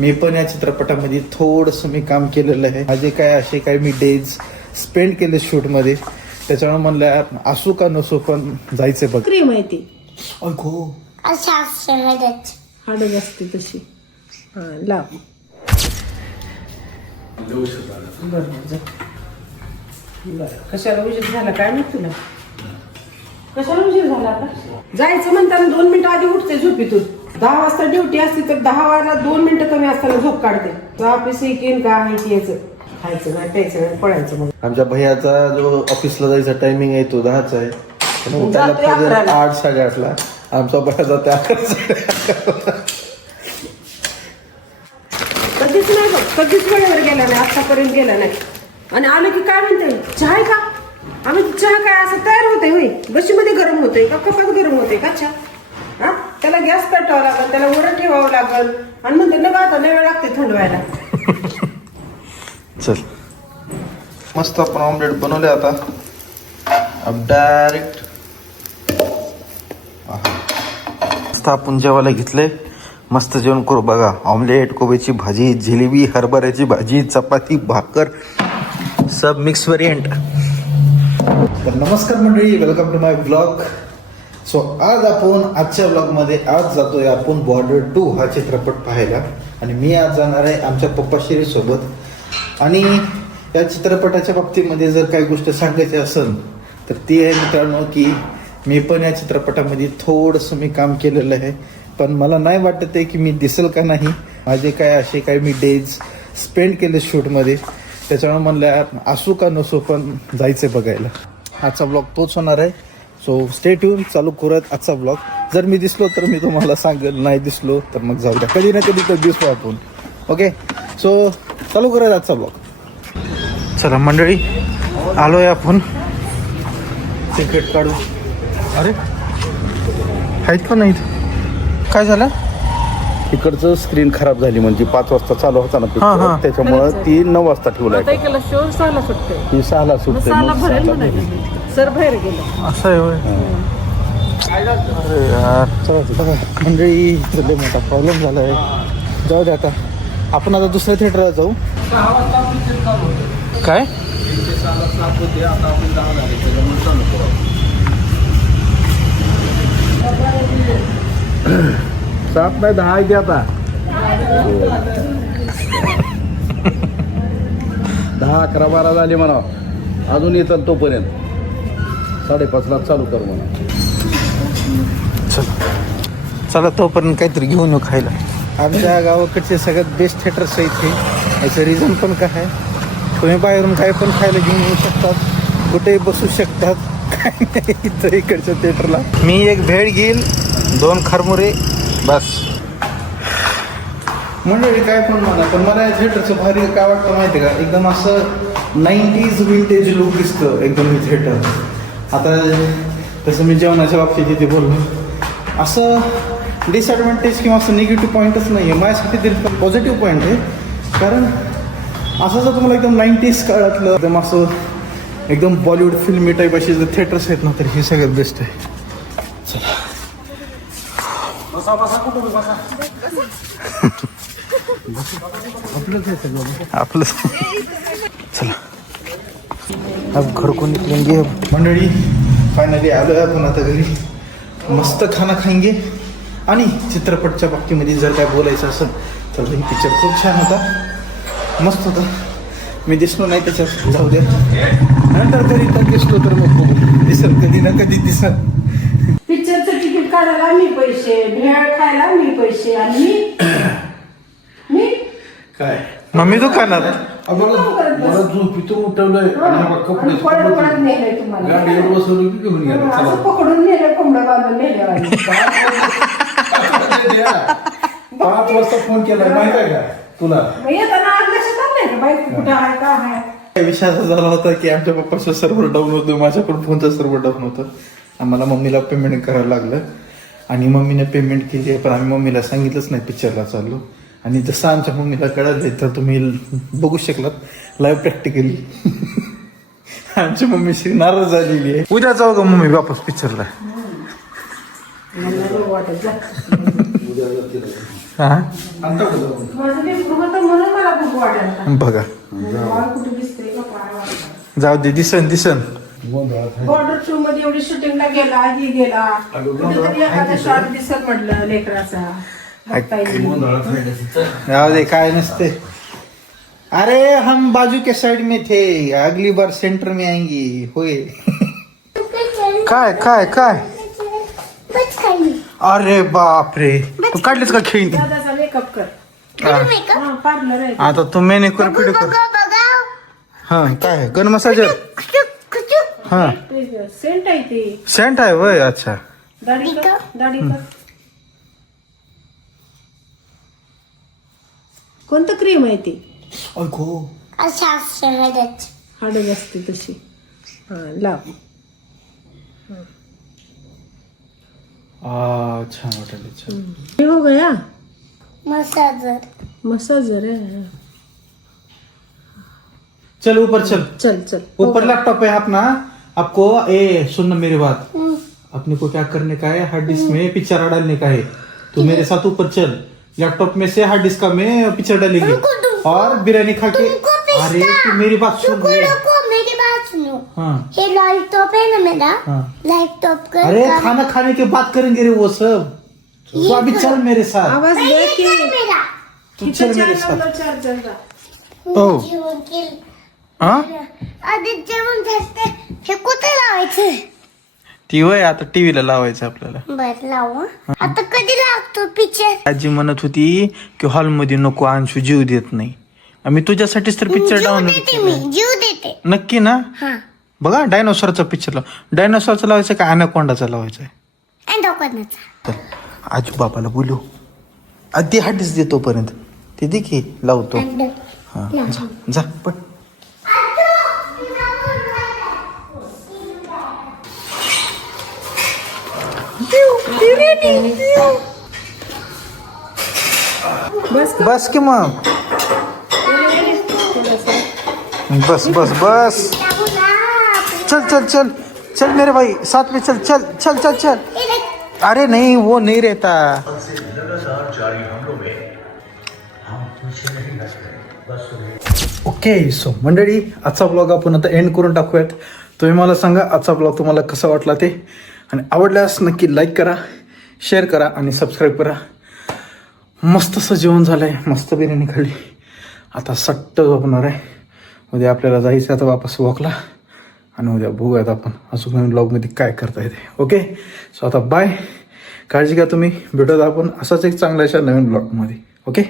मी पण या चित्रपटामध्ये थोडंसं मी काम केलेलं आहे. माझे काय असे काय मी डेज स्पेंड केले शूटमध्ये, त्याच्यामुळे म्हणलं असू का नसू पण जायचंय बघ. क्रीम आहे ती अगो हाडच असते तशी. हा लाव. कशाला उशीर झाला काय माहित तुला? कशाला उशीर झाला आता? जायचं म्हणताना 2 मिनिटं आधी उठते झोपेतून. 10 वाजता ड्युटी असते तर 10 वाजता 2 मिनिटं कमी असताना झोप काढते. ऑफिस येईन का आहे यायचं, खायचं नाही प्यायचं नाही पळायचं. मग आमच्या भैयाचा जो ऑफिसला जायचा टायमिंग आहे तो 10चा आहे. मग त्याला पाहिजे 8 8:30ला. आमचा भैया जाते 11. कधीच नाही बघ, कधीच वेळेवर गेला नाही, आतापर्यंत गेला नाही. आणि आलं की काय म्हणते, चहा आहे का? आम्ही चहा काय असं तयार होते होय? बशीमध्ये गरम होतोय का कपात गरम होते का चहा? हा त्याला गॅस पेटवावं लागल, त्याला वर ठेवावं लागल आणि म्हणते ना आता लय वेळ लागते थंड व्हायला. चल मस्त आपण ऑमलेट बनवले. आता अब डायरेक्ट मस्त आपण जेवायला घेतले. मस्त जेवण करू बघा. ऑमलेट, कोबीची भाजी, जिलेबी, हरभऱ्याची भाजी, चपाती, भाकर, सब मिक्स व्हेरियंट. तर नमस्कार मंडळी, welcome to my blog. So आज आपण आजच्या ब्लॉगमध्ये आज जातोय आपण बॉर्डर 2 हा चित्रपट पाहायला. आणि मी आज जाणार आहे आमच्या पप्पा श्री सोबत. आणि या चित्रपटाच्या बाबतीमध्ये जर काही गोष्ट सांगायची असेल तर ती आहे मित्रांनो की मी पण या चित्रपटामध्ये थोडंसं मी काम केलेलं आहे. पण मला नाही वाटत आहे की मी दिसेल का नाही. माझे काय असे काय मी डेज स्पेंड केले शूटमध्ये, त्याच्यामुळे म्हणलं असू का नसू पण जायचं बघायला. आजचा ब्लॉग तोच होणार आहे. सो स्टे ट्यून, चालू करत आजचा ब्लॉग. जर मी दिसलो तर मी तुम्हाला सांगेल, नाही दिसलो तर मग जाऊ द्या, कधी ना कधी तर दिसलो आपण. ओके, सो चालू करत आजचा ब्लॉग. चला मंडळी, आलोय आपण. तिकीट काढू. अरे आहेत का नाहीत? काय झालं? तिकडचं स्क्रीन खराब झाली, म्हणजे 5 वाजता चालू होता ना पिक्चर, त्याच्यामुळे ती 9 वाजता ठेवलाय. शो 6ला सुटते. ती 6ला सुटते. सर बाहेर गेलं. असं आहे होय. अरे यार, चला बघा मंडळी, लय मोठा प्रॉब्लेम झाला आहे. जाऊ दे आता, आपण आता दुसऱ्या थिएटरला जाऊ. काय 7 नाही 10 आहे आता. 10, 11, 12 झाले म्हणा. अजून येतात तोपर्यंत 5:30ला चालू कर म्हणा. चला तोपर्यंत काहीतरी घेऊन येऊ खायला. आमच्या गावाकडचे सगळ्यात बेस्ट थिएटर्स आहे इथे. याचं रिझन पण काय आहे, तुम्ही बाहेरून काय पण खायला घेऊन येऊ शकतात, कुठेही बसू शकतात. काय नाही इथं इकडच्या थिएटरला. मी एक भेळ घेईल, 2 खरमुरे बस. मंडळी काय पण म्हणा, पण मला या थिएटरचं भारी काय वाटतं माहिती आहे का, एकदम असं 90s विंटेज लुक दिसतं एकदम हे थिएटर. आता तसं मी जेवणाच्या बाबतीत तिथे बोललो, असं डिसॲडव्हान्टेज किंवा असं निगेटिव्ह पॉईंटच नाही आहे माझ्यासाठी, तरी पण पॉझिटिव्ह पॉईंट आहे. कारण असं जर तुम्हाला एकदम 90s काळातलं एकदम असं एकदम बॉलिवूड फिल्मी टाईप असे जर थिएटर्स आहेत ना, तर हे सगळ्यात बेस्ट आहे. चला आपलं चला अब घर को निकलेंगे. मंडळी फायनली आलो आपण आता घरी. मस्त खाना खाएंगे. आणि चित्रपटच्या बाबतीमध्ये जर काय बोलायचं असेल तर ही पिक्चर खूप छान होता, मस्त होता. मी दिसलो नाही त्याच्यात, जाऊ द्या, नंतर कधी तर दिसलो तर मग दिसल, कधी ना कधी दिसल. पिक्चरचं तिकीट काढायला मी पैसे, भेळ खायला मी पैसे, आणि मी काय मम्मी दुकानात मला झोपीतून उठवलंय आणि कपडे पळत नेलंय तुम्हाला. गाडीवर बसवलं की घेऊन गेला. असं पकडून नेलं, कोंबडा बांधून नेल्यावानी. 5 वाजता फोन केलाय माहित आहे का तुला? येताना आज लक्षात आलं नाही का बाईक कुठं आहे का आहे. विषय असा झाला होता की आमच्या पप्पाचं सर्व्हर डाऊन होतं, माझ्या पण फोनचं सर्व्हर डाऊन होतं. आम्हाला मम्मीला पेमेंट करायला लागलं आणि मम्मीने पेमेंट केली आहे, पण आम्ही मम्मीला सांगितलंच नाही पिक्चरला चाललो. आणि जसं आमच्या मम्मीला कळलं तर तुम्ही बघू शकलात लाईव्ह प्रॅक्टिकली. आमची मम्मी नाराज झालेली आहे. उद्या जाऊ का मम्मी वापस पिक्चरला? हा माझं लेकरू होतं म्हणून मला भूक वाटायला. बघा बाळ कुठे दिसतंय का काय वाटतं. जाऊ दे, दिसन दिसन. बॉर्डर 2 मध्ये एवढी शूटिंगला गेला, ही गेला, कुठेतरी एखादा शॉट दिसत म्हटलं लेकराचा. बघता येईल. जाऊ दे, काय नसते. अरे हम बाजू के साइड में थे, अगली बार सेंटर में आएंगी. होय. काय काय काय अरे बाप रे, तू काढलीस का खेळी? दादाचा मेकअप कर. हा, पार्लर आहे. आता तू मेने कर पिढी कर. हा काय गन मसाजर. हा सेंट आहे ते. सेंट आहे वय. अच्छा दाढी कर, दाढी कर. कोणतं क्रीम आहे ते? हाडच असते तशी. हा लाव. छान वाटेल. छान. हे हो गया मसाजर मसाजर है. चल ऊपर चल. चल चल ऊपर लैपटॉप है अपना. आपको सुनना मेरी बात. अपने को क्या करने का है, हार्ड डिस्क में पिक्चर डालने का है. तो मेरे साथ ऊपर चल. लैपटॉप में से हार्ड डिस्क का में पिक्चर डालेंगे और बिरयानी खा के. अरे तू मेरी बात सुन. मेरी बात सुनो. हाँ ये लैपटॉप है ना मेरा. हाँ. लैपटॉप का अरे खाना खाने के बाद करेंगे रे वो सब. तो अभी चल मेरे साथ. आवाज दे की. मेरा तू चल मेरे साथ. चार्जरला. ओ जेवण केलं. हा आधी जेवण झालं. हे कुठे लावायचं? ती वय आता टीव्हीला लावायचं आपल्याला. बर लावू. आता कधी लागतो पिक्चर? आजी म्हणत होती की हॉलमध्ये नको, अंशू जीव देत नाही. आम्ही तुझ्यासाठीच तर पिक्चर जीव डाउनलोड देते मी. जीव देते. नक्की ना. हा. बघा डायनोसॉरचा पिक्चर लाव. डायनोसॉरचा लावायचं का अनाकोंडाचा लावायचा आहे? आणि डोक्याचा. तर आजू बाबाला बोलू. आधी हाडीच दे तोपर्यंत. ते दे की लावतो. हा जा, जा पण. बस का? बस की मग. बस बस बस. चल चल चल चल मेरे भाई साथ में चल चल चल चल चल. अरे नहीं वो नहीं रहता. ओके सो मंडळी, आजचा ब्लॉग आपण आता एंड करून टाकूयात. तुम्ही मला सांगा आजचा ब्लॉग तुम्हाला कसा वाटला ते, आणि आवडल्यास नक्की लाईक करा, शेअर करा आणि सबस्क्राईब करा. मस्त असं जेवण झालं आहे, मस्त बिर्याणी खाल्ली. आता सट्ट झोपणार आहे. उद्या आपल्याला जायचं आता वापस वॉकला, आणि उद्या बघूयात आपण अजून नवीन ब्लॉगमध्ये काय करता येते. ओके सो आता बाय. काळजी घ्या तुम्ही. भेटूयात आपण असाच एक चांगल्याशा नवीन ब्लॉगमध्ये. ओके.